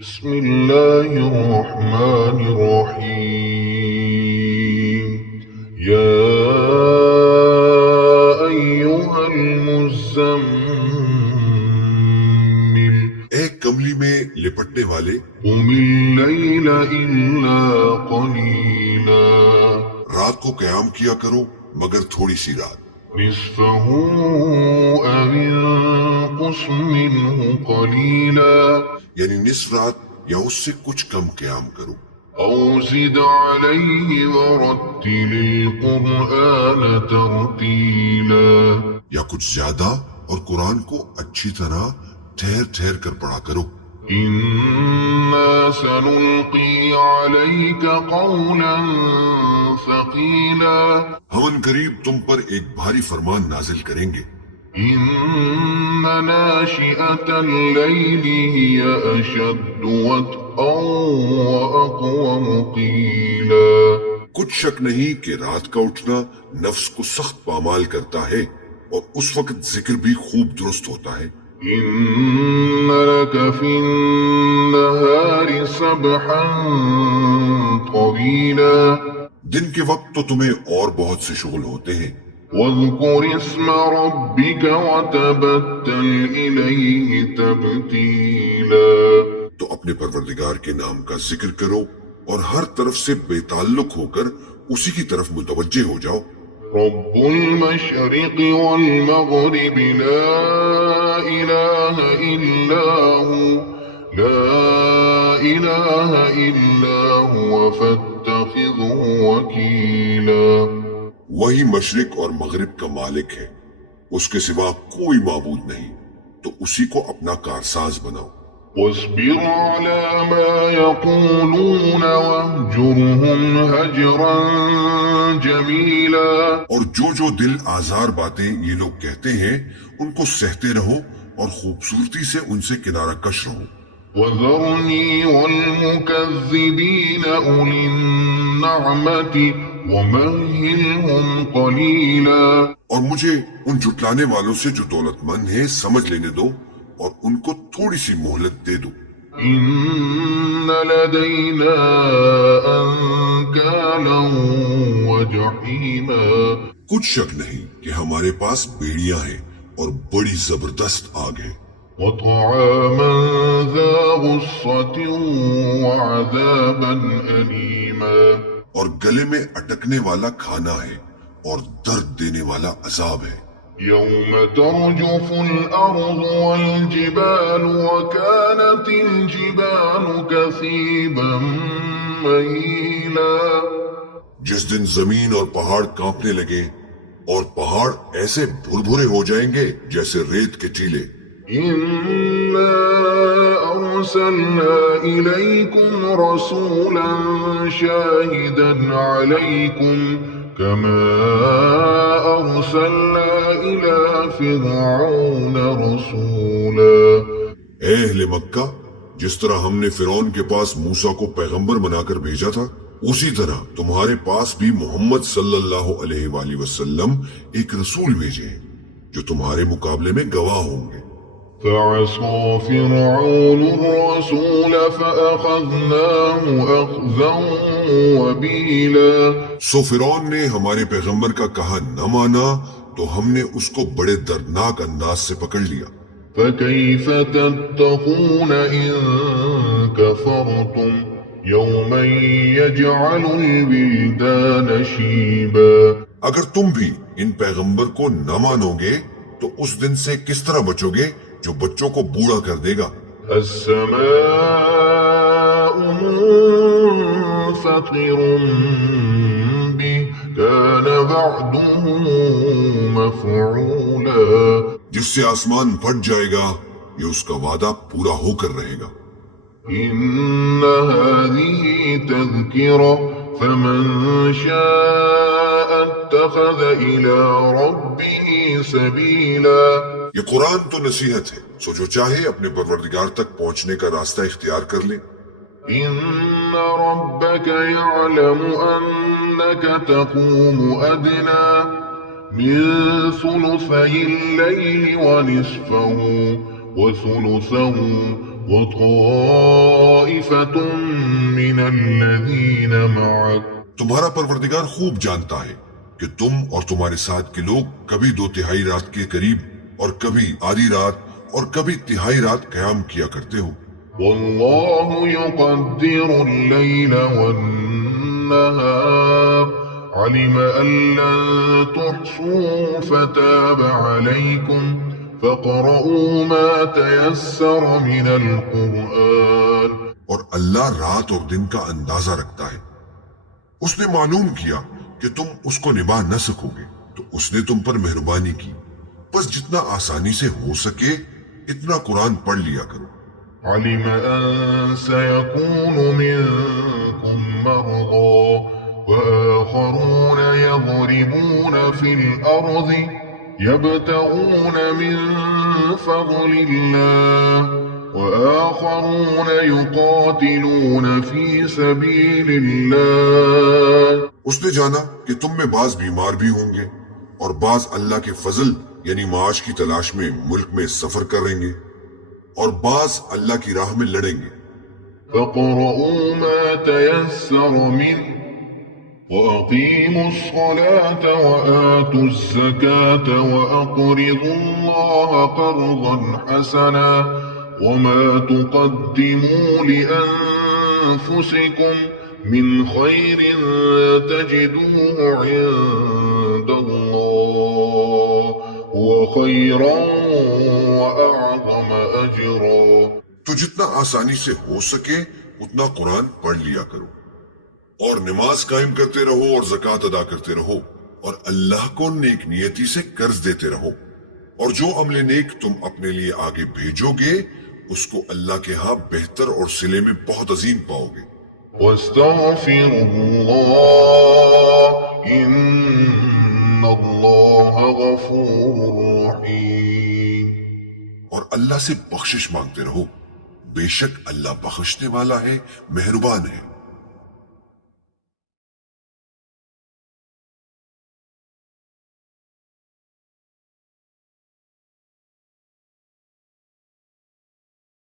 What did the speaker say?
بسم الله الرحمن الرحيم. يا أيها المزمل اے کملی میں لپٹنے والے، قم الليل إلا قليلا رات کو قیام کیا کرو مگر تھوڑی سی رات، نصفه أو انقص منه قليلا یعنی نصف رات یا اس سے کچھ کم قیام کرو، أو زد عليه ورتل القرآن ترتيلا یا کچھ زیادہ اور قرآن کو اچھی طرح ٹھہر ٹھہر کر پڑھا کرو۔ إنا سنلقي عليك قولا ثقيلا ہم ان قریب تم پر ایک بھاری فرمان نازل کریں گے۔ إن ناشئة الليل هي أشد وطئا وأقوم قيلا کچھ شک نہیں کہ رات کا اٹھنا نفس کو سخت پامال کرتا ہے اور اس وقت ذکر بھی خوب درست ہوتا ہے۔ إن لك في النهار سبحا طويلا دن کے وقت تو تمہیں اور بہت سے شغل ہوتے ہیں، واذكر اسم ربك وتبتل إليه تبتيلا تو اپنے پروردگار کے نام کا ذکر کرو اور ہر طرف سے بے تعلق ہو کر اسی کی طرف متوجہ ہو جاؤ۔ رب المشرق والمغرب لا إله إلا هو فاتخذه وكيلا وہی مشرق اور مغرب کا مالک ہے، اس کے سوا کوئی معبود نہیں، تو اسی کو اپنا کارساز بناؤ۔ واصبر على ما يقولون واهجرهم هجرا جميلا اور جو دل آزار باتیں یہ لوگ کہتے ہیں ان کو سہتے رہو اور خوبصورتی سے ان سے کنارہ کش رہو۔ وذرني والمكذبين أولي النعمة ومهلهم قليلا اور مجھے ان جھٹلانے والوں سے جو دولت مند ہیں سمجھ لینے دو اور ان کو تھوڑی سی مہلت دے دو۔ إن لدينا أنكالا وجحيما کچھ شک نہیں کہ ہمارے پاس بیڑیاں ہیں اور بڑی زبردست آگ ہے، وطعاما ذا غصة وعذابا أليما اور گلے میں اٹکنے والا کھانا ہے اور درد دینے والا عذاب ہے۔ يوم ترجف الأرض والجبال وكانت الجبال كثيبا مهيلا جس دن زمین اور پہاڑ کانپنے لگے اور پہاڑ ایسے بھربھرے ہو جائیں گے جیسے ریت کے ٹیلے۔ إنا أرسلنا إليكم رسولا شاهدا عليكم كما أرسلنا إلى فرعون رسولا اے اہل مکہ، جس طرح ہم نے فرعون کے پاس موسیٰ کو پیغمبر بنا کر بھیجا تھا، اسی طرح تمہارے پاس بھی محمد صلی اللہ علیہ وآلہ وسلم ایک رسول بھیجے ہیں جو تمہارے مقابلے میں گواہ ہوں گے۔ فعصى فرعون الرسول فأخذناه أخذا وبيلا سو فرعون نے ہمارے پیغمبر کا کہا نہ مانا تو ہم نے اس کو بڑے دردناک انداز سے پکڑ لیا۔ فكيف تتقون إن كفرتم يوما يجعل الولدان شيبا اگر تم بھی ان پیغمبر کو نہ مانو گے تو اس دن سے کس طرح بچو گے جو بچوں کو بوڑھا کر دے گا۔ السماء منفطر به كان وعده مفعولا جس سے آسمان پھٹ جائے گا یہ اس کا وعدہ پورا ہو کر رہے گا۔ إن هذه تذكرة فمن شاء اتخذ إلى ربه سبيلا یہ قرآن تو نصیحت ہے، سو جو چاہے اپنے پروردگار تک پہنچنے کا راستہ اختیار کر لے۔ إن ربك يعلم أنك تقوم أدنى من ثلثي الليل ونصفه وثلثه وطائفة من الذين معك تمہارا پروردگار خوب جانتا ہے کہ تم اور تمہارے ساتھ کے لوگ کبھی 2/3 رات کے قریب اور کبھی آدھی رات اور کبھی تہائی رات قیام کیا کرتے ہو. والله يقدر الليل والنهار علم أن لن تحصوا فتاب عليكم فاقرؤوا ما تيسر من القرآن. اور اللہ رات اور دن کا اندازہ رکھتا ہے. اس نے معلوم کیا کہ تم اس کو نبھا نہ سکو گے تو اس نے تم پر مہربانی کی، بس جتنا آسانی سے ہو سکے اتنا قرآن پڑھ لیا کرو. علم أن سيكون منكم مرضى وآخرون يضربون في الأرض يبتغون من فضل الله وآخرون يقاتلون في سبيل الله. اس نے جانا کہ تم میں بعض بیمار بھی ہوں گے اور بعض اللہ کے فضل یعنی معاش کی تلاش میں ملک میں سفر کریں گے اور بعض اللہ کی راہ میں لڑیں گے. فاقرؤوا ما تيسر منه وأقيموا الصلاة وآتوا الزكاة وأقرضوا الله قرضا حسنا وما تقدموا لأنفسكم من خير تجدوه عند الله هو خيرا وأعظم أجرا. تو جتنا آسانی سے ہو سکے اتنا قرآن پڑھ لیا کرو اور نماز قائم کرتے رہو اور زکوٰۃ ادا کرتے رہو اور اللہ کو نیک نیتی سے قرض دیتے رہو اور جو عمل نیک تم اپنے لیے آگے بھیجو گے اس کو اللہ کے ہاں بہتر اور صلے میں بہت عظیم پاؤ گے. واستغفروا الله إن الله غفور رحيم. اور اللہ سے بخشش مانگتے رہو، بے شک اللہ بخشنے والا ہے، مہربان ہے.